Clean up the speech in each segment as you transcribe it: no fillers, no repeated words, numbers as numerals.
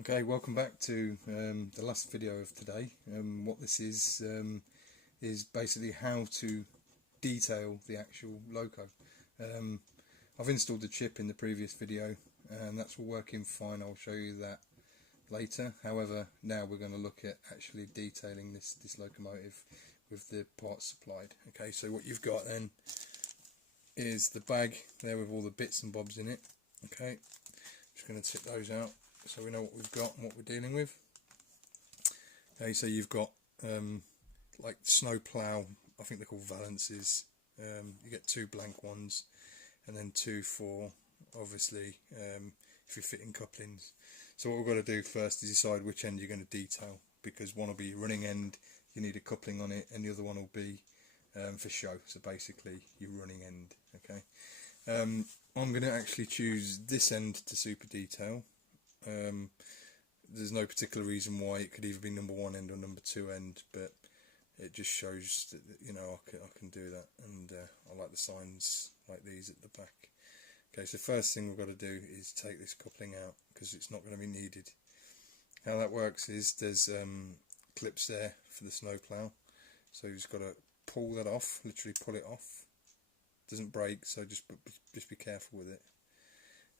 Okay, welcome back to the last video of today. What this is basically how to detail the actual loco. I've installed the chip in the previous video and that's all working fine. I'll show you that later. However, now we're going to look at actually detailing this locomotive with the parts supplied. Okay, so what you've got then is the bag there with all the bits and bobs in it. Okay, just going to tip those out so we know what we've got and what we're dealing with. Okay, so you've got like snow plough, I think they're called valances. You get two blank ones and then two for obviously if you're fitting couplings. So what we've got to do first is decide which end you're going to detail, because one will be your running end, you need a coupling on it, and the other one will be for show, so basically your running end. Okay, I'm going to actually choose this end to super detail. There's no particular reason why. It could either be number one end or number two end, but it just shows that, you know, I can do that, and I like the signs like these at the back. Okay, so first thing we've got to do is take this coupling out because it's not going to be needed. How that works is there's clips there for the snow plough, so you've just got to pull that off, literally pull it off. Doesn't break, so just be careful with it.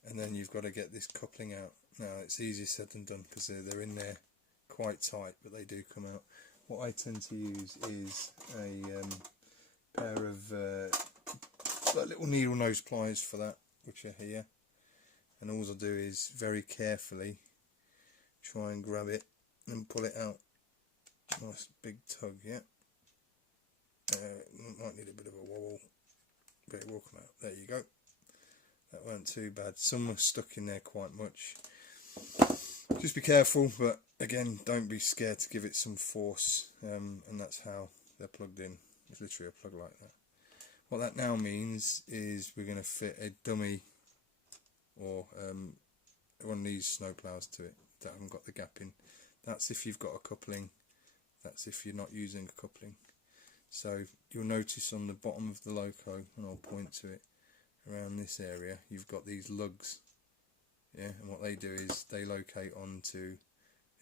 And then you've got to get this coupling out. Now it's easier said than done because they're in there quite tight, but they do come out. What I tend to use is a pair of little needle nose pliers for that, which are here. And all I'll do is very carefully try and grab it and pull it out. Nice big tug, yeah. Might need a bit of a wobble, but it will come out. There you go. That weren't too bad. Some are stuck in there quite much. Just be careful, but again, don't be scared to give it some force, and that's how they're plugged in. It's literally a plug like that. What that now means is we're going to fit a dummy or one of these snow ploughs to it that haven't got the gap in. That's if you've got a coupling, that's if you're not using a coupling. So you'll notice on the bottom of the loco, and I'll point to it, around this area you've got these lugs, yeah, and what they do is they locate onto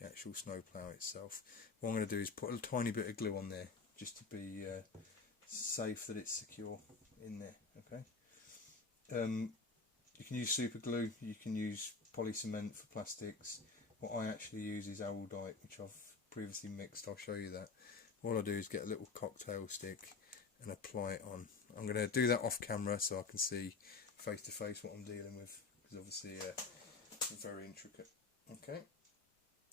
the actual snowplow itself. What I'm going to do is put a tiny bit of glue on there just to be safe that it's secure in there. Okay, you can use super glue, you can use poly cement for plastics. What I actually use is Araldite, which I've previously mixed. I'll show you that. What I do is get a little cocktail stick and apply it on. I'm going to do that off camera so I can see face to face what I'm dealing with, because obviously it's very intricate. Okay,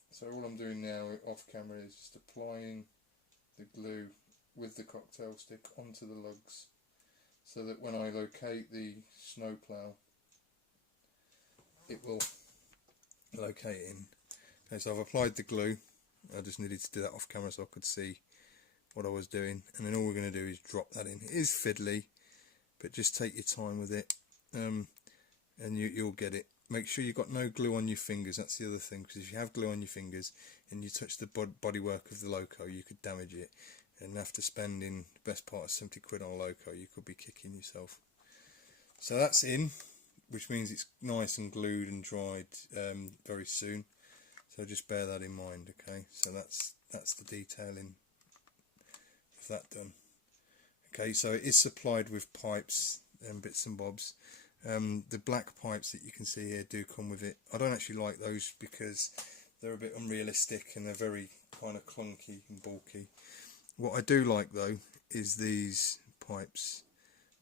so all I'm doing now off camera is just applying the glue with the cocktail stick onto the lugs, so that when I locate the snow plough it will locate in. Okay, so I've applied the glue. I just needed to do that off camera so I could see what I was doing, and then all we're going to do is drop that in. It is fiddly, but just take your time with it, and you'll get it. Make sure you've got no glue on your fingers. That's the other thing, because if you have glue on your fingers and you touch the bodywork of the loco, you could damage it, and after spending the best part of 70 quid on a loco, you could be kicking yourself. So that's in, which means it's nice and glued and dried very soon, so just bear that in mind. Okay, so that's the detailing of that done. Okay, so it is supplied with pipes and bits and bobs. The black pipes that you can see here do come with it. I don't actually like those because they're a bit unrealistic and they're very kind of clunky and bulky. What I do like though is these pipes,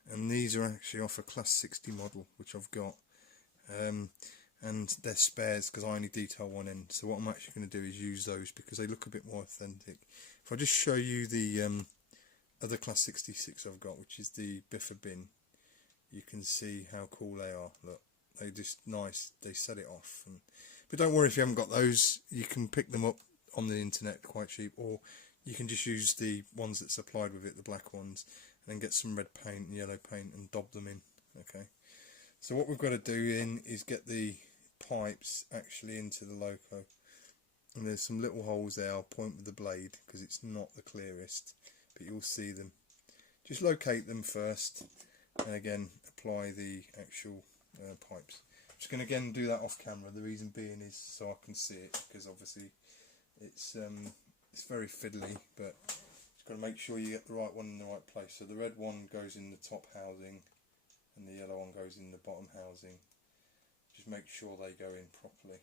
and these are actually off a class 60 model which I've got, and they're spares because I only detail one end. So what I'm actually going to do is use those because they look a bit more authentic. If I just show you the other class 66 I've got, which is the biffa bin, you can see how cool they are. Look, they're just nice. They set it off. But don't worry if you haven't got those. You can pick them up on the internet quite cheap, or you can just use the ones that's supplied with it, the black ones, and then get some red paint and yellow paint and daub them in. Okay, so what we've got to do in is get the pipes actually into the loco, and there's some little holes there. I'll point with the blade because it's not the clearest, but you'll see them. Just locate them first, and again apply the actual pipes. just going to again do that off camera. The reason being is so I can see it, because obviously it's very fiddly, but just got to make sure you get the right one in the right place. So the red one goes in the top housing and the yellow one goes in the bottom housing. Just make sure they go in properly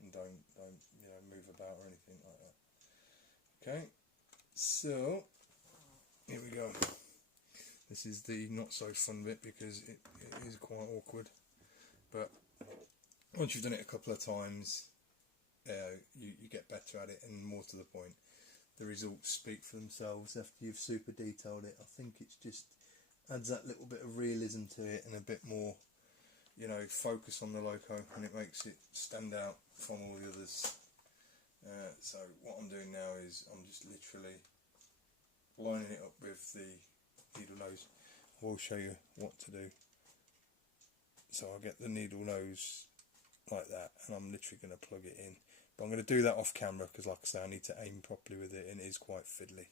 and don't move about or anything like that. Okay, so here we go. This is the not so fun bit because it is quite awkward, but once you've done it a couple of times, you get better at it, and more to the point, the results speak for themselves after you've super detailed it. I think it's just adds that little bit of realism to it and a bit more, focus on the loco, and it makes it stand out from all the others. So what I'm doing now is I'm just literally lining it up with the needle nose. I will show you what to do. So I get the needle nose like that, and I'm literally going to plug it in. But I'm going to do that off camera because, like I say, I need to aim properly with it, and it is quite fiddly.